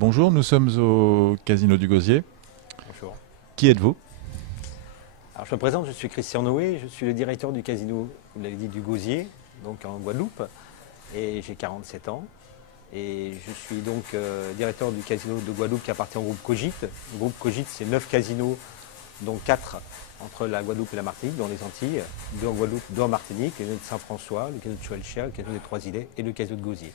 Bonjour, nous sommes au Casino du Gosier. Bonjour. Qui êtes-vous? Alors je me présente, je suis Christian Noé, je suis le directeur du casino, vous l'avez dit, du Gosier, donc en Guadeloupe, et j'ai 47 ans. Et je suis donc directeur du casino de Guadeloupe qui appartient au groupe Cogit. Le groupe Cogit, c'est 9 casinos, dont 4 entre la Guadeloupe et la Martinique, dans les Antilles, 2 en Guadeloupe, 2 en Martinique, le casino de Saint-François, le casino de Choelcher, le casino des Trois-Îlets et le casino de Gosier.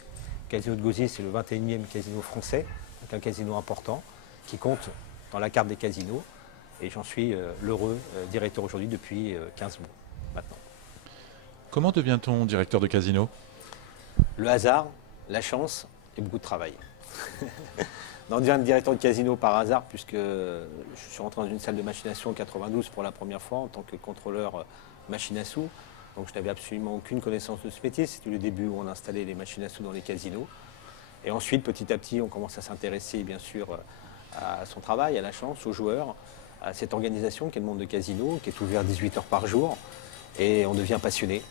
Le casino de Gosier, c'est le 21e casino français, donc un casino important qui compte dans la carte des casinos. Et j'en suis l'heureux directeur aujourd'hui depuis 15 mois maintenant. Comment devient-on directeur de casino? Le hasard, la chance et beaucoup de travail. On devient directeur de casino par hasard puisque je suis rentré dans une salle de machination en 92 pour la première fois en tant que contrôleur machine à sous. Donc je n'avais absolument aucune connaissance de ce métier. C'était le début où on installait les machines à sous dans les casinos. Et ensuite, petit à petit, on commence à s'intéresser bien sûr à son travail, à la chance, aux joueurs, à cette organisation qui est le monde de casino, qui est ouvert 18 heures par jour. Et on devient passionné.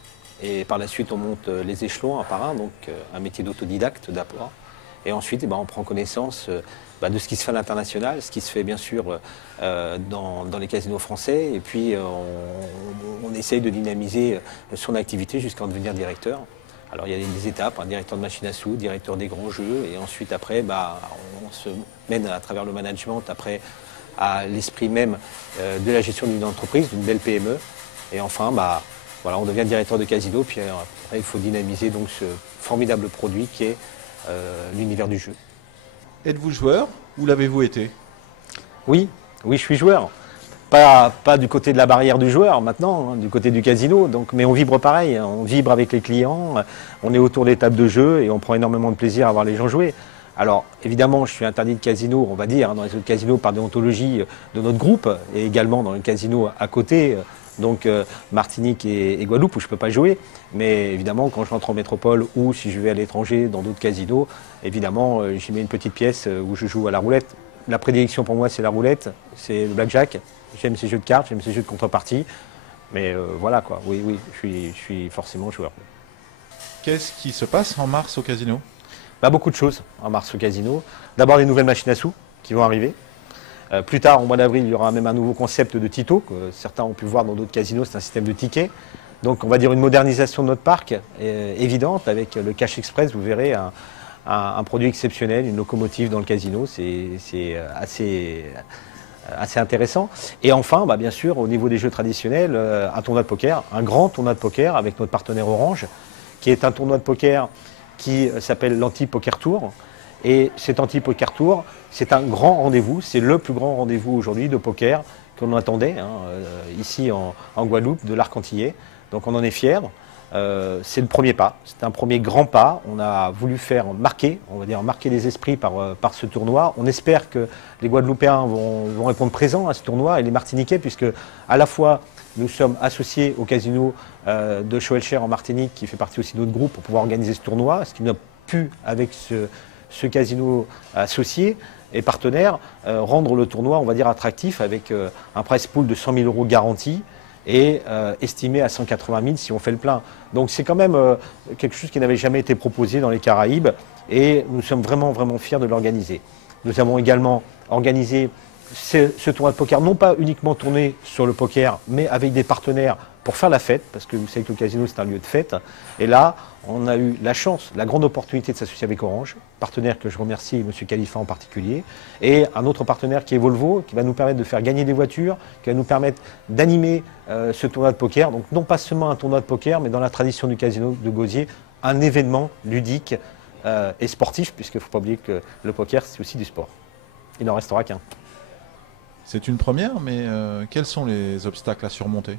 Et par la suite, on monte les échelons un par un, donc un métier d'autodidacte d'abord. Et ensuite, on prend connaissance de ce qui se fait à l'international, ce qui se fait bien sûr dans les casinos français. Et puis, on essaye de dynamiser son activité jusqu'à en devenir directeur. Alors, il y a des étapes, un directeur de machine à sous, directeur des grands jeux. Et ensuite, après, on se mène à travers le management, après, à l'esprit même de la gestion d'une entreprise, d'une belle PME. Et enfin, voilà, on devient directeur de casino. Puis après, il faut dynamiser donc ce formidable produit qui est l'univers du jeu. Êtes-vous joueur ou l'avez-vous été? Oui, je suis joueur. Pas du côté de la barrière du joueur maintenant, hein, du côté du casino, mais on vibre pareil, hein, on vibre avec les clients, on est autour des tables de jeu et on prend énormément de plaisir à voir les gens jouer. Alors évidemment, je suis interdit de casino, on va dire, hein, dans les autres casinos par déontologie de notre groupe et également dans le casino à côté. Donc Martinique et Guadeloupe où je ne peux pas jouer. Mais évidemment, quand je rentre en métropole ou si je vais à l'étranger dans d'autres casinos, évidemment, j'y mets une petite pièce où je joue à la roulette. La prédilection pour moi, c'est la roulette, c'est le blackjack. J'aime ces jeux de cartes, j'aime ces jeux de contrepartie. Mais voilà quoi, oui, je suis forcément joueur. Qu'est-ce qui se passe en mars au casino? Beaucoup de choses en mars au casino. D'abord, les nouvelles machines à sous qui vont arriver. Plus tard, au mois d'avril, il y aura même un nouveau concept de Tito, que certains ont pu voir dans d'autres casinos, c'est un système de tickets. Donc on va dire une modernisation de notre parc évidente avec le Cash Express, vous verrez un produit exceptionnel, une locomotive dans le casino, c'est assez intéressant. Et enfin, bien sûr, au niveau des jeux traditionnels, un tournoi de poker, un grand tournoi de poker avec notre partenaire Orange, qui est un tournoi de poker qui s'appelle l'Anti-Poker Tour. Et cet Anti-Poker Tour, c'est un grand rendez-vous, c'est le plus grand rendez-vous aujourd'hui de poker qu'on attendait ici en Guadeloupe, de l'Arc Antillais. Donc on en est fiers. C'est le premier pas, c'est un premier grand pas. On a voulu faire marquer, on va dire marquer les esprits par ce tournoi. On espère que les Guadeloupéens vont répondre présents à ce tournoi et les Martiniquais, puisque à la fois nous sommes associés au casino de Choelcher en Martinique, qui fait partie aussi de notre groupe, pour pouvoir organiser ce tournoi, ce qui n'a pu avec ce casino associé et partenaire, rendre le tournoi, on va dire, attractif avec un prize pool de 100 000 € garanti et estimé à 180 000 si on fait le plein. Donc c'est quand même quelque chose qui n'avait jamais été proposé dans les Caraïbes et nous sommes vraiment, vraiment fiers de l'organiser. Nous avons également organisé ce tournoi de poker, non pas uniquement tourné sur le poker, mais avec des partenaires pour faire la fête, parce que vous savez que le casino c'est un lieu de fête. Et là, on a eu la chance, la grande opportunité de s'associer avec Orange, partenaire que je remercie, M. Khalifa en particulier, et un autre partenaire qui est Volvo, qui va nous permettre de faire gagner des voitures, qui va nous permettre d'animer ce tournoi de poker. Donc non pas seulement un tournoi de poker, mais dans la tradition du casino de Gosier, un événement ludique et sportif, puisqu'il ne faut pas oublier que le poker c'est aussi du sport. Il n'en restera qu'un. C'est une première, mais quels sont les obstacles à surmonter?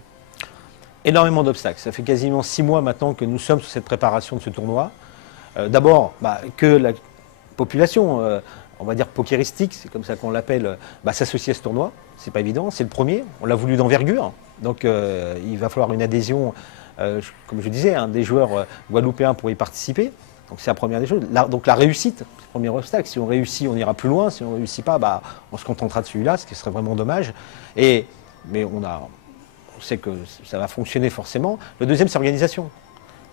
Énormément d'obstacles. Ça fait quasiment 6 mois maintenant que nous sommes sur cette préparation de ce tournoi. D'abord, que la population, on va dire pokéristique, c'est comme ça qu'on l'appelle, s'associe à ce tournoi. C'est pas évident, c'est le premier. On l'a voulu d'envergure. Donc il va falloir une adhésion, comme je disais, des joueurs guadeloupéens pour y participer. Donc c'est la première des choses. Donc la réussite, c'est le premier obstacle. Si on réussit, on ira plus loin. Si on ne réussit pas, on se contentera de celui-là, ce qui serait vraiment dommage. Mais on sait que ça va fonctionner forcément. Le deuxième, c'est l'organisation.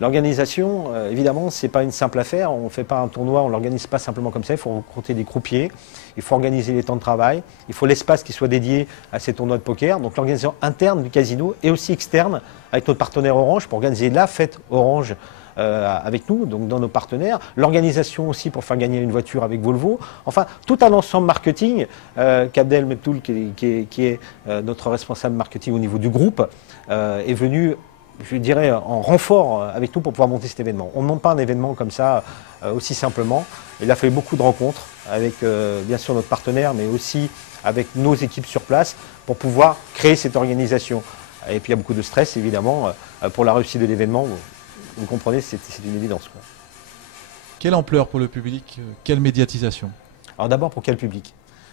L'organisation, évidemment, c'est pas une simple affaire. On ne fait pas un tournoi, on l'organise pas simplement comme ça. Il faut recruter des croupiers, il faut organiser les temps de travail, il faut l'espace qui soit dédié à ces tournois de poker. Donc l'organisation interne du casino et aussi externe avec notre partenaire Orange pour organiser la fête Orange avec nous, donc dans nos partenaires. L'organisation aussi pour faire gagner une voiture avec Volvo. Enfin, tout un ensemble marketing qu'Abdel Mebtoul, qui est notre responsable marketing au niveau du groupe, est venu, je dirais, en renfort avec nous pour pouvoir monter cet événement. On ne monte pas un événement comme ça aussi simplement. Il a fallu beaucoup de rencontres avec bien sûr notre partenaire, mais aussi avec nos équipes sur place pour pouvoir créer cette organisation. Et puis il y a beaucoup de stress évidemment pour la réussite de l'événement. Vous comprenez, c'est une évidence, quoi. Quelle ampleur pour le public? Quelle médiatisation? Alors d'abord, pour quel public?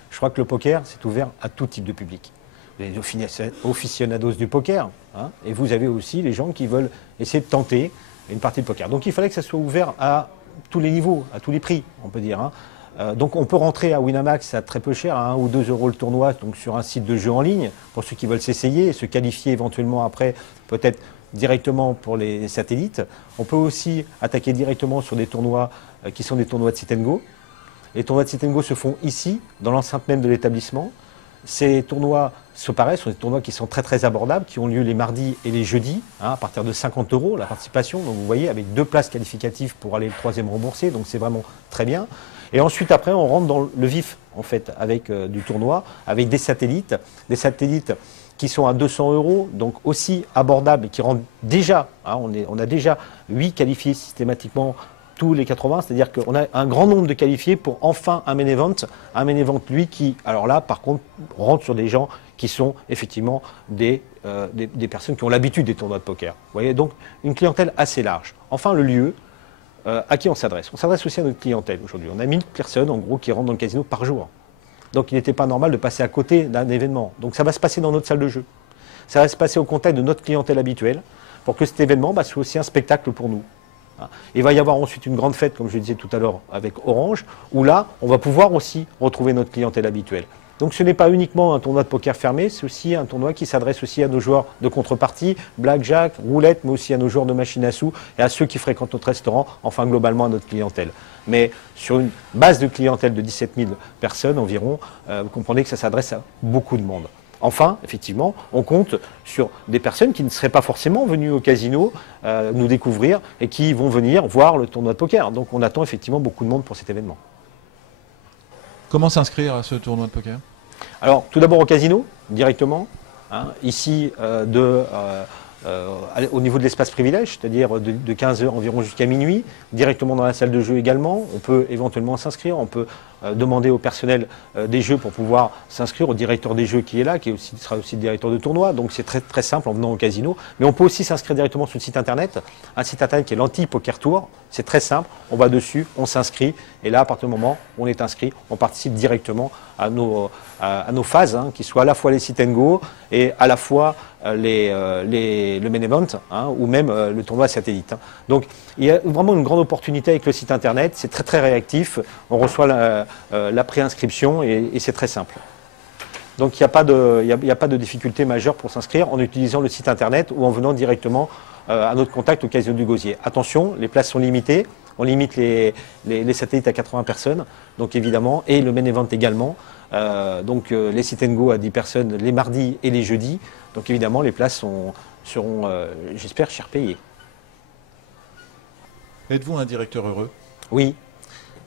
Je crois que le poker, c'est ouvert à tout type de public. Vous avez les aficionados du poker, hein, et vous avez aussi les gens qui veulent essayer de tenter une partie de poker. Donc il fallait que ça soit ouvert à tous les niveaux, à tous les prix, on peut dire, hein. Donc on peut rentrer à Winamax à très peu cher, à 1 ou 2 euros le tournoi, donc sur un site de jeu en ligne, pour ceux qui veulent s'essayer et se qualifier éventuellement après, peut-être directement pour les satellites. On peut aussi attaquer directement sur des tournois qui sont des tournois de sit and go. Les tournois de sit and go se font ici, dans l'enceinte même de l'établissement. Ces tournois, sont des tournois qui sont très très abordables, qui ont lieu les mardis et les jeudis, hein, à partir de 50 € la participation. Donc vous voyez, avec 2 places qualificatives pour aller le 3e remboursé, donc c'est vraiment très bien. Et ensuite après, on rentre dans le vif en fait avec du tournoi, avec des satellites qui sont à 200 €, donc aussi abordables et qui rentrent déjà, hein, on a déjà 8 qualifiés systématiquement tous les 80, c'est-à-dire qu'on a un grand nombre de qualifiés pour enfin un main event, lui qui, alors là par contre, rentre sur des gens qui sont effectivement des personnes qui ont l'habitude des tournois de poker. Vous voyez, donc une clientèle assez large. Enfin le lieu, à qui on s'adresse? On s'adresse aussi à notre clientèle aujourd'hui. On a 1000 personnes en gros qui rentrent dans le casino par jour. Donc il n'était pas normal de passer à côté d'un événement. Donc ça va se passer dans notre salle de jeu. Ça va se passer au contact de notre clientèle habituelle pour que cet événement soit aussi un spectacle pour nous. Il va y avoir ensuite une grande fête, comme je le disais tout à l'heure, avec Orange, où là, on va pouvoir aussi retrouver notre clientèle habituelle. Donc ce n'est pas uniquement un tournoi de poker fermé, c'est aussi un tournoi qui s'adresse aussi à nos joueurs de contrepartie, blackjack, roulette, mais aussi à nos joueurs de machine à sous et à ceux qui fréquentent notre restaurant, enfin globalement à notre clientèle. Mais sur une base de clientèle de 17 000 personnes environ, vous comprenez que ça s'adresse à beaucoup de monde. Enfin, effectivement, on compte sur des personnes qui ne seraient pas forcément venues au casino nous découvrir et qui vont venir voir le tournoi de poker. Donc on attend effectivement beaucoup de monde pour cet événement. Comment s'inscrire à ce tournoi de poker? Alors, tout d'abord au casino, directement. Hein, ici, au niveau de l'espace privilège, c'est-à-dire de 15 h environ jusqu'à minuit, directement dans la salle de jeu également. On peut éventuellement s'inscrire, on peut demander au personnel des jeux pour pouvoir s'inscrire, au directeur des jeux qui est là, qui sera aussi le directeur de tournoi. Donc c'est très très simple en venant au casino. Mais on peut aussi s'inscrire directement sur le site internet, un site internet qui est l'Anti-Poker Tour. C'est très simple, on va dessus, on s'inscrit, et là à partir du moment où on est inscrit, on participe directement à nos phases, hein, qui soient à la fois les sit and go et à la fois le main event, hein, ou même le tournoi satellite. Hein. Donc il y a vraiment une grande opportunité avec le site internet, c'est très très réactif, on reçoit la préinscription et c'est très simple. Donc il n'y a pas de difficulté majeure pour s'inscrire en utilisant le site internet ou en venant directement à notre contact au casino du Gosier. Attention, les places sont limitées, on limite les satellites à 80 personnes, donc évidemment, et le main event également. Donc les sit and go à 10 personnes les mardis et les jeudis. Donc évidemment, les places seront, j'espère, cher payées. Êtes-vous un directeur heureux? Oui.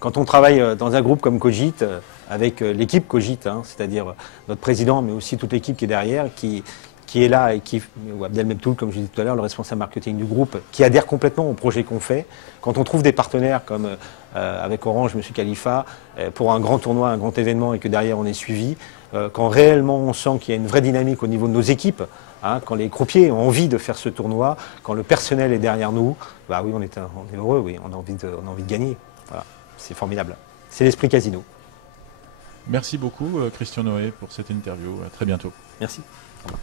Quand on travaille dans un groupe comme Cogit, avec l'équipe Cogit, hein, c'est-à-dire notre président, mais aussi toute l'équipe qui est derrière, qui est là, et ou Abdel Mebtoul, comme je disais tout à l'heure, le responsable marketing du groupe, qui adhère complètement au projet qu'on fait. Quand on trouve des partenaires comme avec Orange, M. Khalifa, pour un grand tournoi, un grand événement, et que derrière on est suivi, quand réellement on sent qu'il y a une vraie dynamique au niveau de nos équipes, hein, quand les croupiers ont envie de faire ce tournoi, quand le personnel est derrière nous, bah oui, on est heureux, oui, on a envie de gagner. Voilà, c'est formidable. C'est l'esprit casino. Merci beaucoup, Christian Noé, pour cette interview. À très bientôt. Merci. Au revoir.